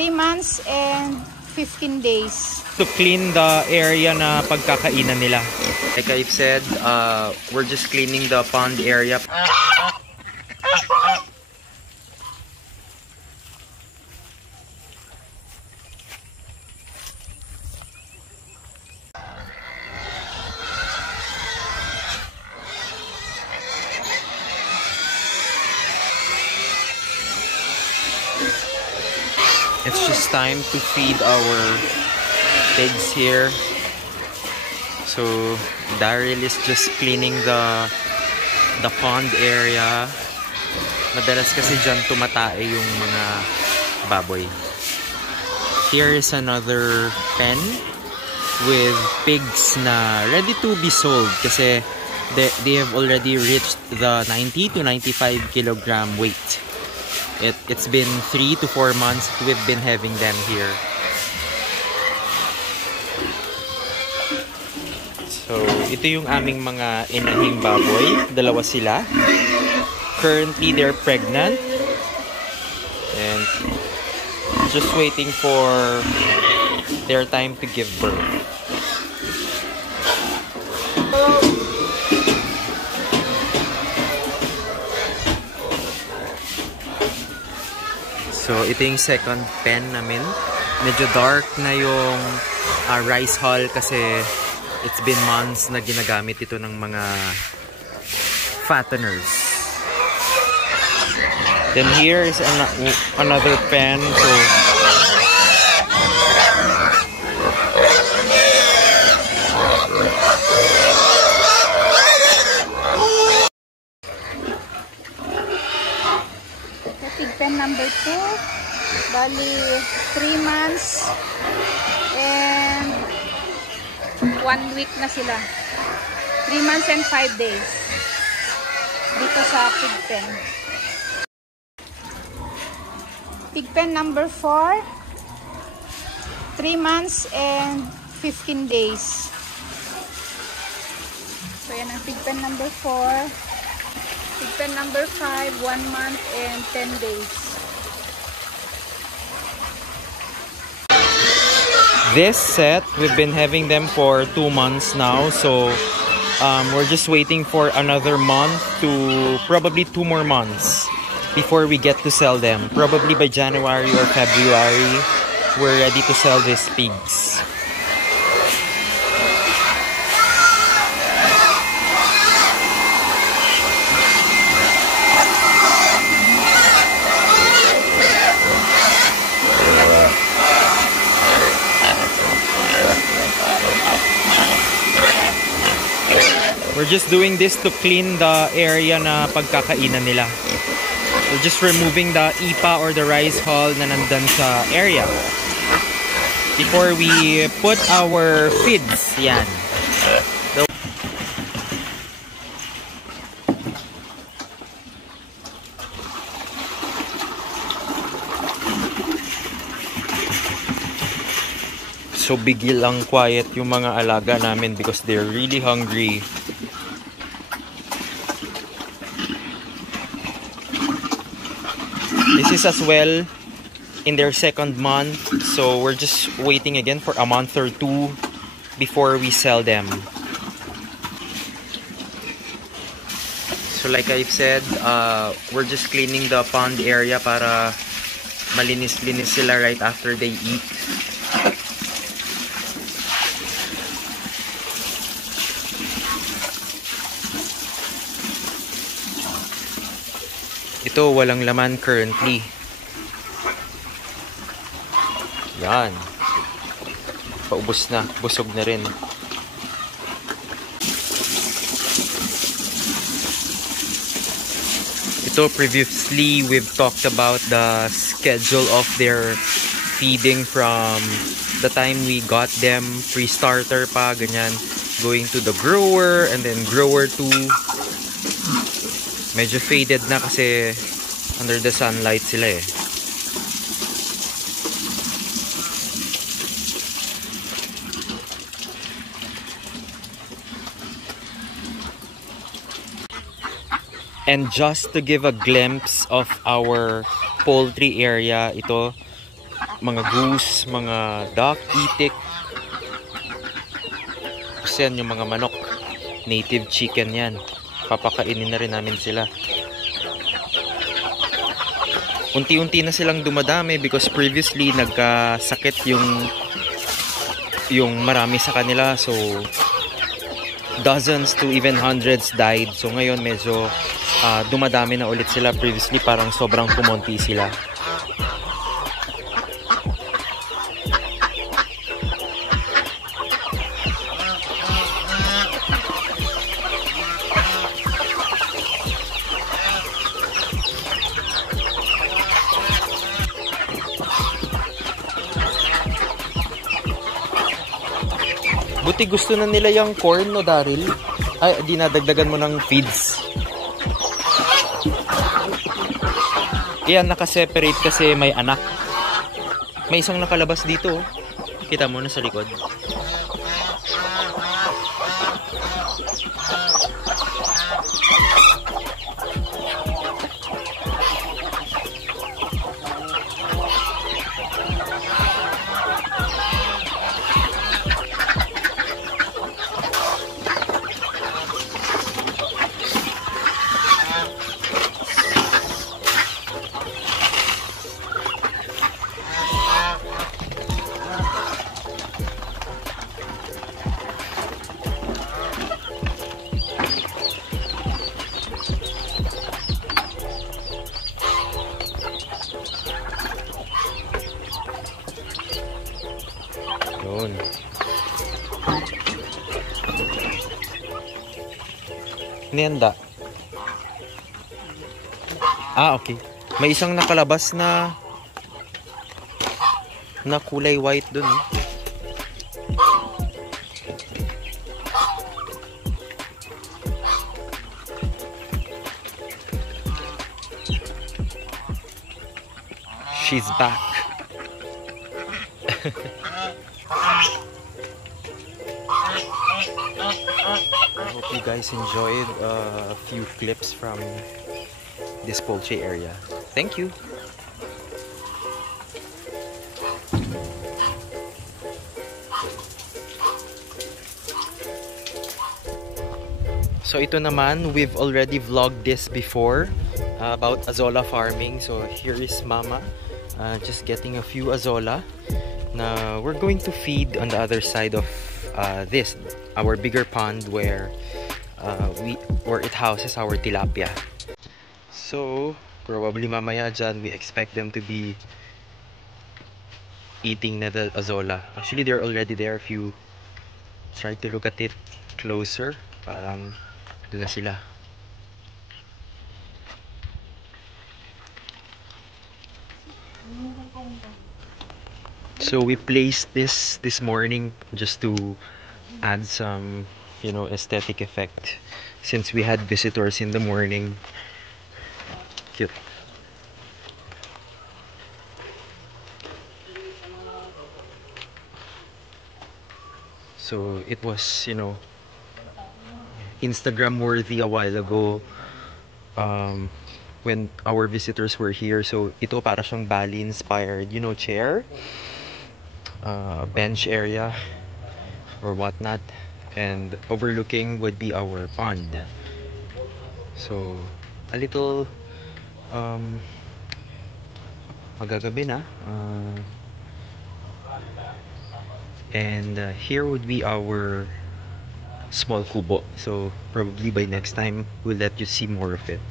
3 months and 15 days. To clean the area na pagkakainan nila. Like I've said, we're just cleaning the pond area. It's just time to feed our pigs here. So Daryl is just cleaning the pond area. Madalas kasi dyan tumatae yung mga baboy. Here is another pen with pigs na ready to be sold kasi they have already reached the 90 to 95 kilogram weight. It's been 3 to 4 months we've been having them here. So, ito yung aming mga inahing baboy. Dalawa sila. Currently, they're pregnant. And just waiting for their time to give birth. So, ito yung second pen namin. Medyo dark na yung rice hull kasi it's been months na ginagamit ito ng mga fatteners. Then here is another pen. So, Pen number 2, bali 3 months and 1 week na sila. 3 months and 5 days dito sa pig pen. Pig pen number 4, 3 months and 15 days. So yan ang pig pen number 4. Pig pen number 5, 1 month and 10 days. this set, we've been having them for 2 months now. So we're just waiting for another month to probably 2 more months before we get to sell them. Probably by January or February, we're ready to sell these pigs. We're just doing this to clean the area na pagkakainan nila. We're just removing the ipa or the rice hull na nandun sa area before we put our feeds. Yan. So bigil lang quiet yung mga alaga namin because they're really hungry. This is as well in their 2nd month, so we're just waiting again for a month or 2 before we sell them. So like I've said, we're just cleaning the pond area para malinis-linis sila right after they eat. Ito, walang laman currently. Yan. Paubos na. Busog na rin. Ito, previously, we've talked about the schedule of their feeding from the time we got them. Pre-starter pa, ganyan. Going to the grower, and then grower 2. Medyo faded na kasi under the sunlight sila eh. And just to give a glimpse of our poultry area, ito mga goose, mga duck, itik. Kasi yan yung mga manok. Native chicken yan. Papakainin na rin namin sila. Unti-unti na silang dumadami because previously nagkasakit yung marami sa kanila. So dozens to even hundreds died. So ngayon medyo dumadami na ulit sila. Previously parang sobrang kumonti sila. Buti gusto na nila yung corn, no, Daryl? Ay, dinadagdagan mo ng feeds. Yan, nakaseparate kasi may anak. May isang nakalabas dito. Kita mo na sa likod. Yun. Nihanda. Okay. May isang nakalabas na kulay white dun. She's back. I hope you guys enjoyed a few clips from this poultry area. Thank you. So ito naman, we've already vlogged this before about Azolla farming. So here is Mama just getting a few Azolla. Now we're going to feed on the other side of our bigger pond where it houses our tilapia. So probably mamaya dyan we expect them to be eating na the Azolla. Actually they're already there. If you try to look at it closer, parang doon na sila. So we placed this morning just to add some, aesthetic effect since we had visitors in the morning. Cute. So it was, Instagram worthy a while ago when our visitors were here. So ito para siyang Bali inspired, chair, bench area or whatnot, and overlooking would be our pond. So a little magagabi na, and here would be our small kubo. So probably by next time we'll let you see more of it.